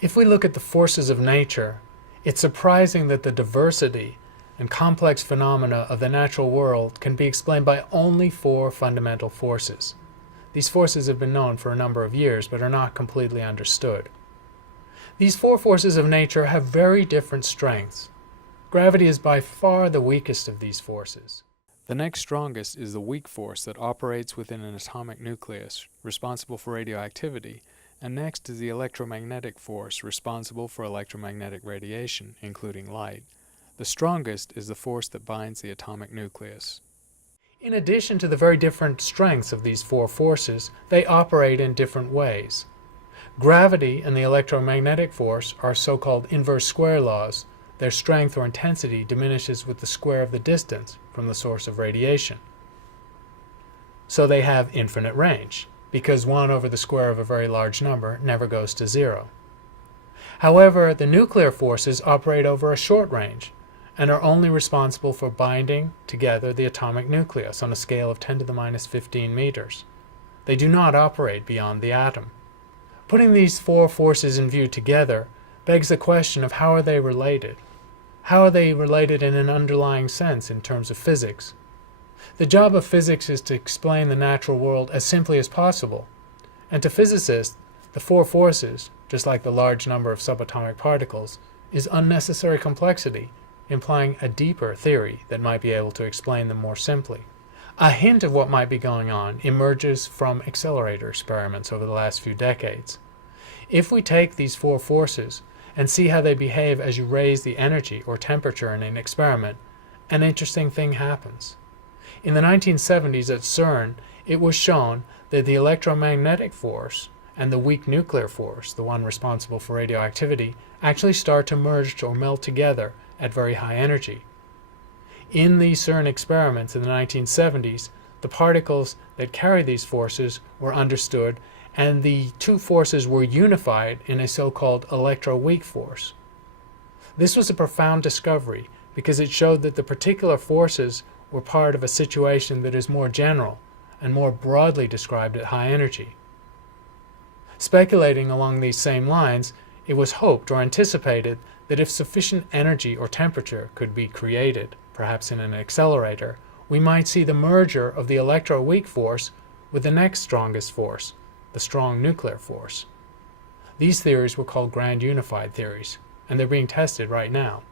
If we look at the forces of nature, it's surprising that the diversity and complex phenomena of the natural world can be explained by only 4 fundamental forces. These forces have been known for a number of years, but are not completely understood. These 4 forces of nature have very different strengths. Gravity is by far the weakest of these forces. The next strongest is the weak force that operates within an atomic nucleus, responsible for radioactivity, and next is the electromagnetic force, responsible for electromagnetic radiation, including light. The strongest is the force that binds the atomic nucleus. In addition to the very different strengths of these 4 forces, they operate in different ways. Gravity and the electromagnetic force are so-called inverse square laws. Their strength or intensity diminishes with the square of the distance from the source of radiation. So they have infinite range, because 1 over the square of a very large number never goes to 0. However, the nuclear forces operate over a short range and are only responsible for binding together the atomic nucleus on a scale of 10 to the minus 15 meters. They do not operate beyond the atom. Putting these 4 forces in view together begs the question of how are they related? How are they related in an underlying sense in terms of physics? The job of physics is to explain the natural world as simply as possible. And to physicists, the 4 forces, just like the large number of subatomic particles, is unnecessary complexity, implying a deeper theory that might be able to explain them more simply. A hint of what might be going on emerges from accelerator experiments over the last few decades. If we take these 4 forces and see how they behave as you raise the energy or temperature in an experiment, an interesting thing happens. In the 1970s at CERN, it was shown that the electromagnetic force and the weak nuclear force, the one responsible for radioactivity, actually start to merge or melt together at very high energy. In these CERN experiments in the 1970s, the particles that carry these forces were understood, and the 2 forces were unified in a so-called Electroweak Force. This was a profound discovery because it showed that the particular forces were part of a situation that is more general and more broadly described at high energy. Speculating along these same lines, it was hoped or anticipated that if sufficient energy or temperature could be created, perhaps in an accelerator, we might see the merger of the electroweak force with the next strongest force, the strong nuclear force. These theories were called grand unified theories, and they're being tested right now.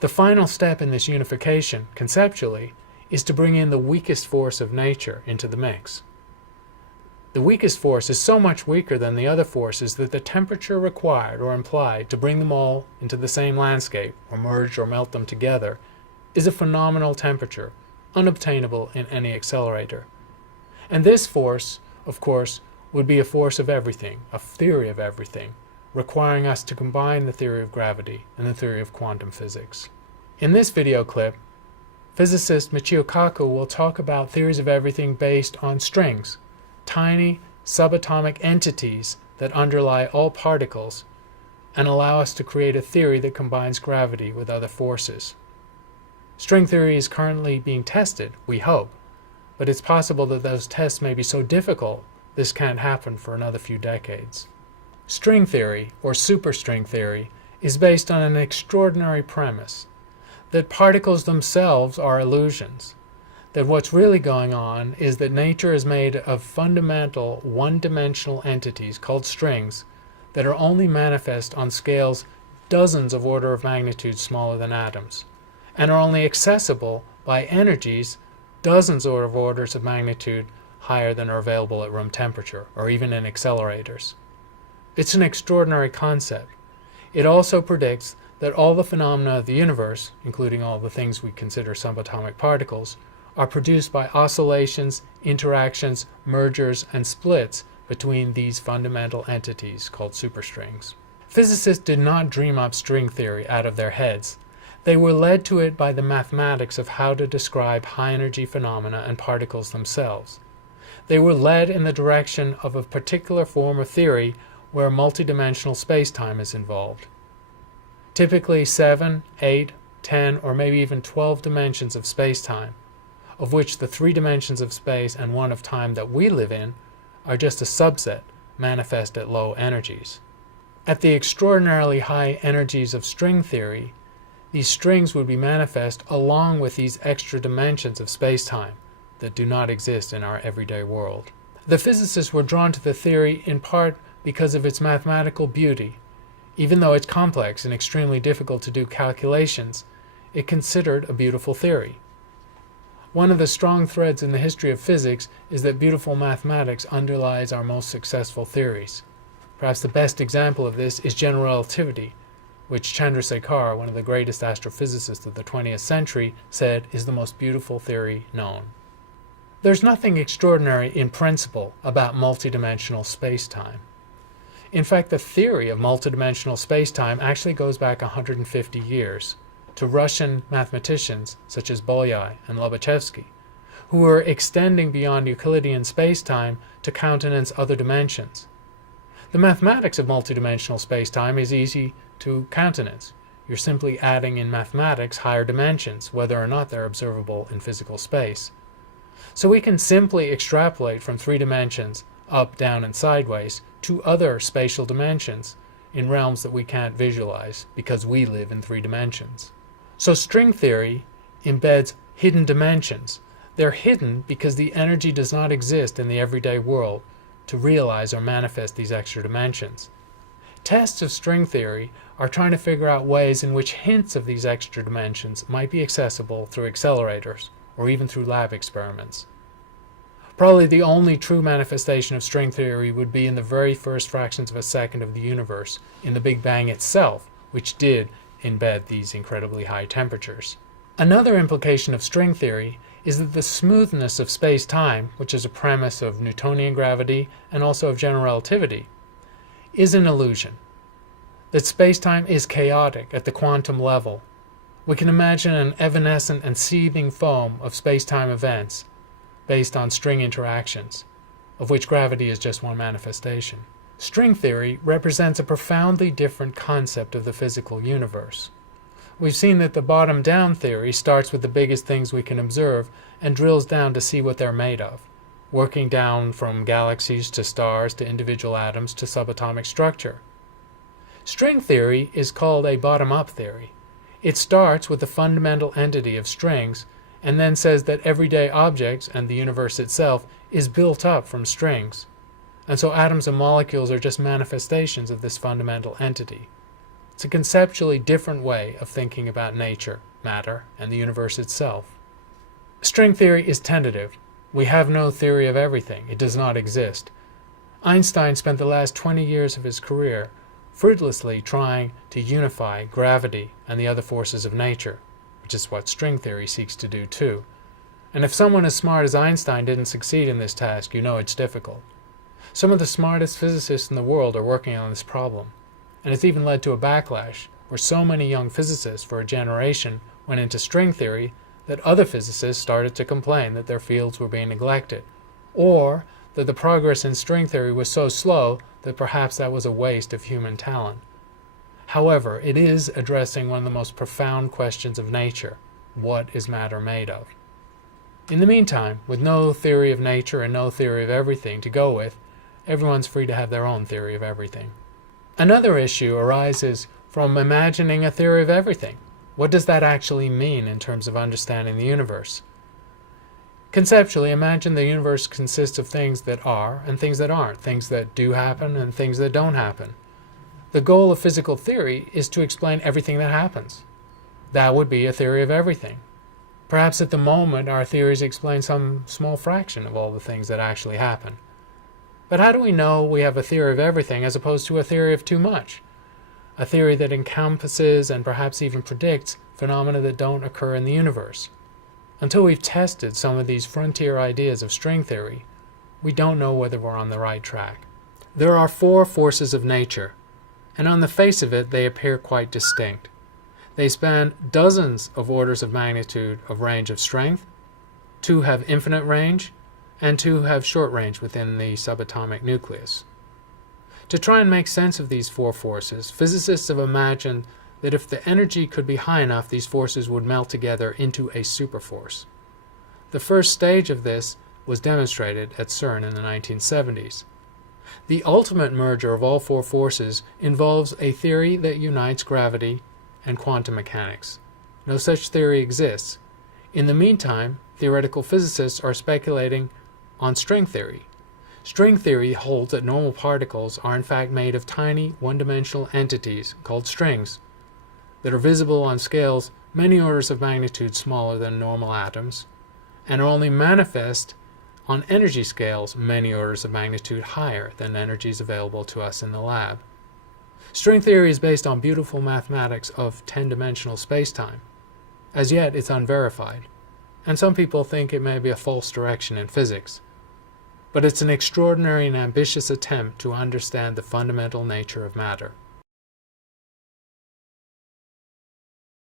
The final step in this unification, conceptually, is to bring in the weakest force of nature into the mix. The weakest force is so much weaker than the other forces that the temperature required or implied to bring them all into the same landscape, or merge or melt them together, is a phenomenal temperature, unobtainable in any accelerator. And this force, of course, would be a force of everything, a theory of everything, requiring us to combine the theory of gravity and the theory of quantum physics. In this video clip, physicist Michio Kaku will talk about theories of everything based on strings, tiny subatomic entities that underlie all particles, and allow us to create a theory that combines gravity with other forces. String theory is currently being tested, we hope, but it's possible that those tests may be so difficult this can't happen for another few decades. String theory, or superstring theory, is based on an extraordinary premise that particles themselves are illusions, that what's really going on is that nature is made of fundamental one-dimensional entities called strings that are only manifest on scales dozens of order of magnitude smaller than atoms, and are only accessible by energies dozens of orders of magnitude higher than are available at room temperature, or even in accelerators. It's an extraordinary concept. It also predicts that all the phenomena of the universe, including all the things we consider subatomic particles, are produced by oscillations, interactions, mergers, and splits between these fundamental entities called superstrings. Physicists did not dream up string theory out of their heads. They were led to it by the mathematics of how to describe high-energy phenomena and particles themselves. They were led in the direction of a particular form of theory where multidimensional space-time is involved. Typically 7, 8, 10, or maybe even 12 dimensions of space-time, of which the 3 dimensions of space and 1 of time that we live in are just a subset manifest at low energies. At the extraordinarily high energies of string theory, these strings would be manifest along with these extra dimensions of space-time that do not exist in our everyday world. The physicists were drawn to the theory in part because of its mathematical beauty. Even though it's complex and extremely difficult to do calculations, it considered a beautiful theory. One of the strong threads in the history of physics is that beautiful mathematics underlies our most successful theories. Perhaps the best example of this is general relativity, which Chandrasekhar, one of the greatest astrophysicists of the 20th century, said is the most beautiful theory known. There's nothing extraordinary in principle about multidimensional space-time. In fact, the theory of multidimensional space-time actually goes back 150 years to Russian mathematicians such as Bolyai and Lobachevsky, who were extending beyond Euclidean space-time to countenance other dimensions. The mathematics of multidimensional space-time is easy to countenance. You're simply adding in mathematics higher dimensions, whether or not they're observable in physical space. So we can simply extrapolate from 3 dimensions, up, down, and sideways, to other spatial dimensions in realms that we can't visualize because we live in 3 dimensions. So string theory embeds hidden dimensions. They're hidden because the energy does not exist in the everyday world to realize or manifest these extra dimensions. Tests of string theory are trying to figure out ways in which hints of these extra dimensions might be accessible through accelerators or even through lab experiments. Probably the only true manifestation of string theory would be in the very first fractions of a second of the universe, in the Big Bang itself, which did embed these incredibly high temperatures. Another implication of string theory is that the smoothness of space-time, which is a premise of Newtonian gravity and also of general relativity, is an illusion. That space-time is chaotic at the quantum level. We can imagine an evanescent and seething foam of space-time events based on string interactions, of which gravity is just one manifestation. String theory represents a profoundly different concept of the physical universe. We've seen that the bottom-down theory starts with the biggest things we can observe and drills down to see what they're made of, working down from galaxies to stars to individual atoms to subatomic structure. String theory is called a bottom-up theory. It starts with the fundamental entity of strings and then says that everyday objects and the universe itself is built up from strings. And so atoms and molecules are just manifestations of this fundamental entity. It's a conceptually different way of thinking about nature, matter, and the universe itself. String theory is tentative. We have no theory of everything. It does not exist. Einstein spent the last 20 years of his career fruitlessly trying to unify gravity and the other forces of nature, which is what string theory seeks to do too. And if someone as smart as Einstein didn't succeed in this task, you know it's difficult. Some of the smartest physicists in the world are working on this problem. And it's even led to a backlash, where so many young physicists for a generation went into string theory that other physicists started to complain that their fields were being neglected, or that the progress in string theory was so slow that perhaps that was a waste of human talent. However, it is addressing one of the most profound questions of nature: what is matter made of? In the meantime, with no theory of nature and no theory of everything to go with, everyone's free to have their own theory of everything. Another issue arises from imagining a theory of everything. What does that actually mean in terms of understanding the universe? Conceptually, imagine the universe consists of things that are and things that aren't, things that do happen and things that don't happen. The goal of physical theory is to explain everything that happens. That would be a theory of everything. Perhaps at the moment our theories explain some small fraction of all the things that actually happen. But how do we know we have a theory of everything as opposed to a theory of too much? A theory that encompasses and perhaps even predicts phenomena that don't occur in the universe. Until we've tested some of these frontier ideas of string theory, we don't know whether we're on the right track. There are 4 forces of nature, and on the face of it they appear quite distinct. They span dozens of orders of magnitude of range of strength, 2 have infinite range, and 2 have short range within the subatomic nucleus. To try and make sense of these 4 forces, physicists have imagined that if the energy could be high enough, these forces would melt together into a superforce. The first stage of this was demonstrated at CERN in the 1970s. The ultimate merger of all four forces involves a theory that unites gravity and quantum mechanics. No such theory exists. In the meantime, theoretical physicists are speculating on string theory. String theory holds that normal particles are in fact made of tiny one-dimensional entities called strings that are visible on scales many orders of magnitude smaller than normal atoms and are only manifest on energy scales many orders of magnitude higher than energies available to us in the lab. String theory is based on beautiful mathematics of 10-dimensional space-time. As yet, it's unverified, and some people think it may be a false direction in physics. But it's an extraordinary and ambitious attempt to understand the fundamental nature of matter.